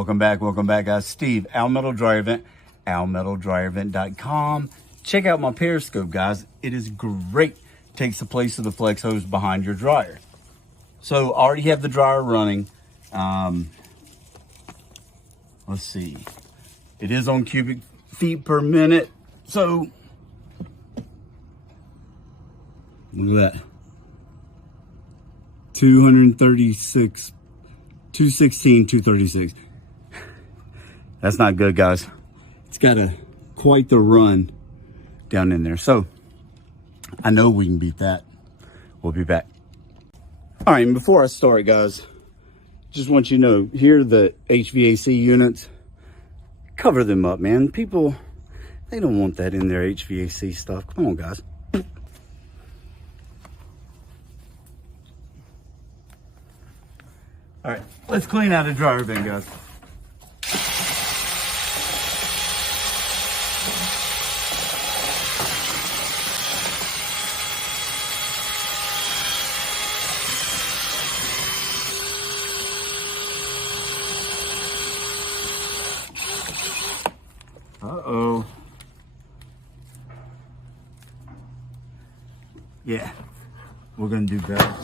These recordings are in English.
Welcome back guys. Steve, Al Metal Dryer Vent, almetaldryervent.com. Check out my periscope, guys. It is great. Takes the place of the flex hose behind your dryer. So I already have the dryer running. Let's see. It is on cubic feet per minute. So look at that. 236, 216, 236. That's not good, guys. It's got quite the run down in there. So I know we can beat that. We'll be back. All right, and before I start, guys, just want you to know, here are the HVAC units. Cover them up, man. People, they don't want that in their HVAC stuff. Come on, guys. All right, let's clean out a dryer vent, guys. Uh-oh. Yeah, we're gonna do better.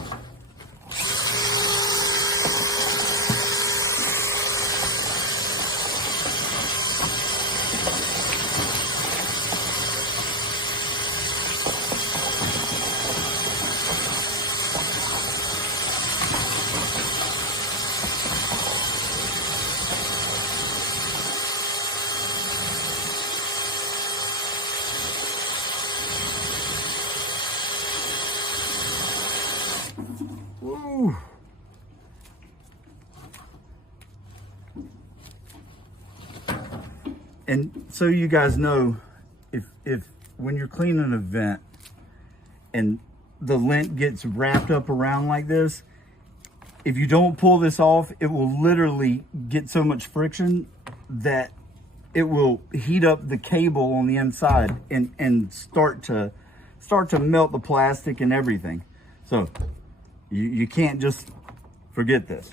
Woo. And so you guys know, if when you're cleaning a vent and the lint gets wrapped up around like this, if you don't pull this off, it will literally get so much friction that it will heat up the cable on the inside and start to melt the plastic and everything. So you can't just forget this.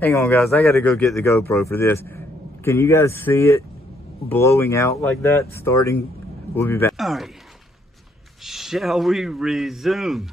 Hang on, guys. I got to go get the GoPro for this. Can you guys see it blowing out like that? Starting. We'll be back. All right. Shall we resume?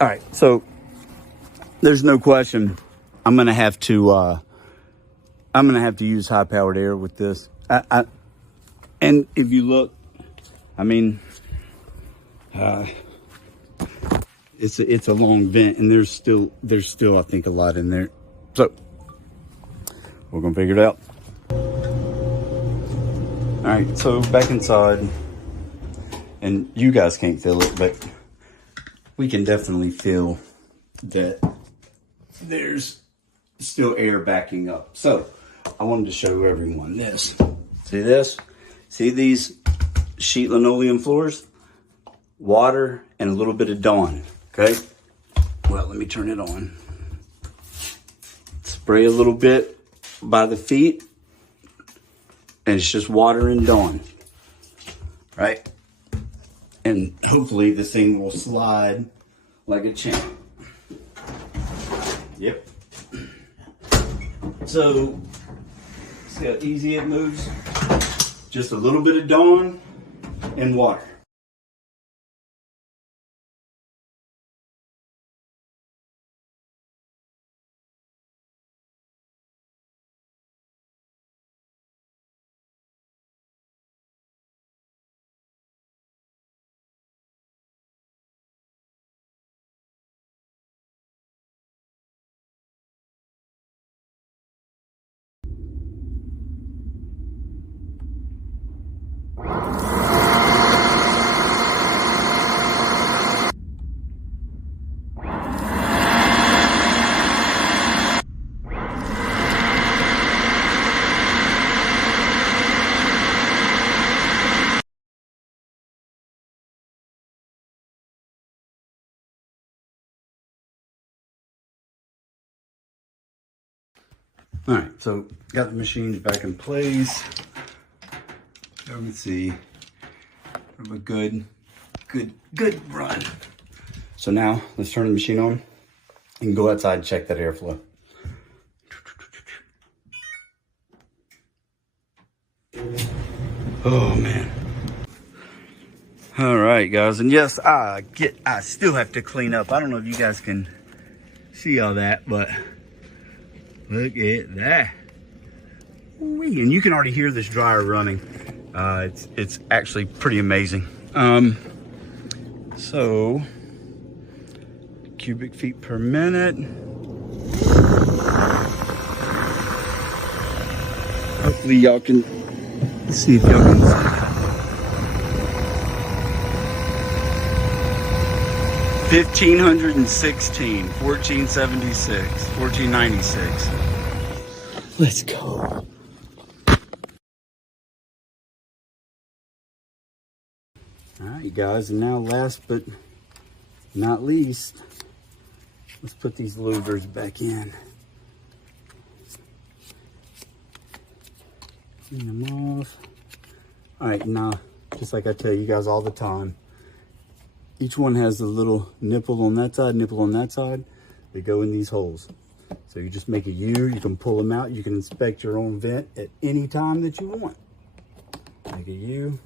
All right, so there's no question I'm gonna have to use high powered air with this. And if you look, I mean, it's a long vent, and there's still I think a lot in there. So we're gonna figure it out. All right, so back inside, and you guys can't feel it, but we can definitely feel that there's still air backing up. So I wanted to show everyone this. See this? See these sheet linoleum floors? Water and a little bit of Dawn, okay? Well, let me turn it on. Spray a little bit by the feet, and it's just water and Dawn, right? And hopefully this thing will slide like a champ. Yep. So, see how easy it moves? Just a little bit of Dawn and water. All right, so got the machines back in place. You can see a good run. So now let's turn the machine on and go outside and check that airflow. Oh man. All right, guys, and yes, I still have to clean up. I don't know if you guys can see all that, but look at that. Whee. And you can already hear this dryer running. It's actually pretty amazing. So cubic feet per minute. Hopefully y'all can see if y'all can see. 1,516, 1,476, 1,496. Let's go. All right, guys, and now last but not least, let's put these louvers back in. Clean them off. All right, now, just like I tell you guys all the time, each one has a little nipple on that side, nipple on that side. They go in these holes. So you just make a U, you can pull them out. You can inspect your own vent at any time that you want. Make a U.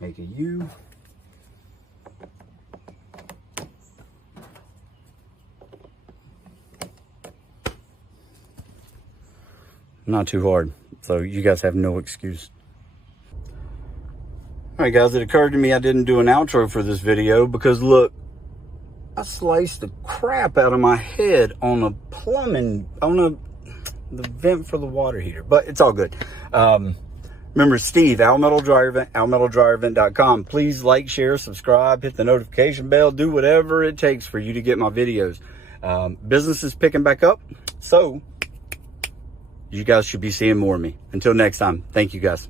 Make a U. Not too hard. So you guys have no excuse. All right, guys, it occurred to me I didn't do an outro for this video because look, I sliced the crap out of my head on a plumbing, the vent for the water heater, but it's all good. Remember, Steve, Al Metal Dryer Vent, almetaldryervent.com. Please like, share, subscribe, hit the notification bell, do whatever it takes for you to get my videos. Business is picking back up, so you guys should be seeing more of me. Until next time, thank you guys.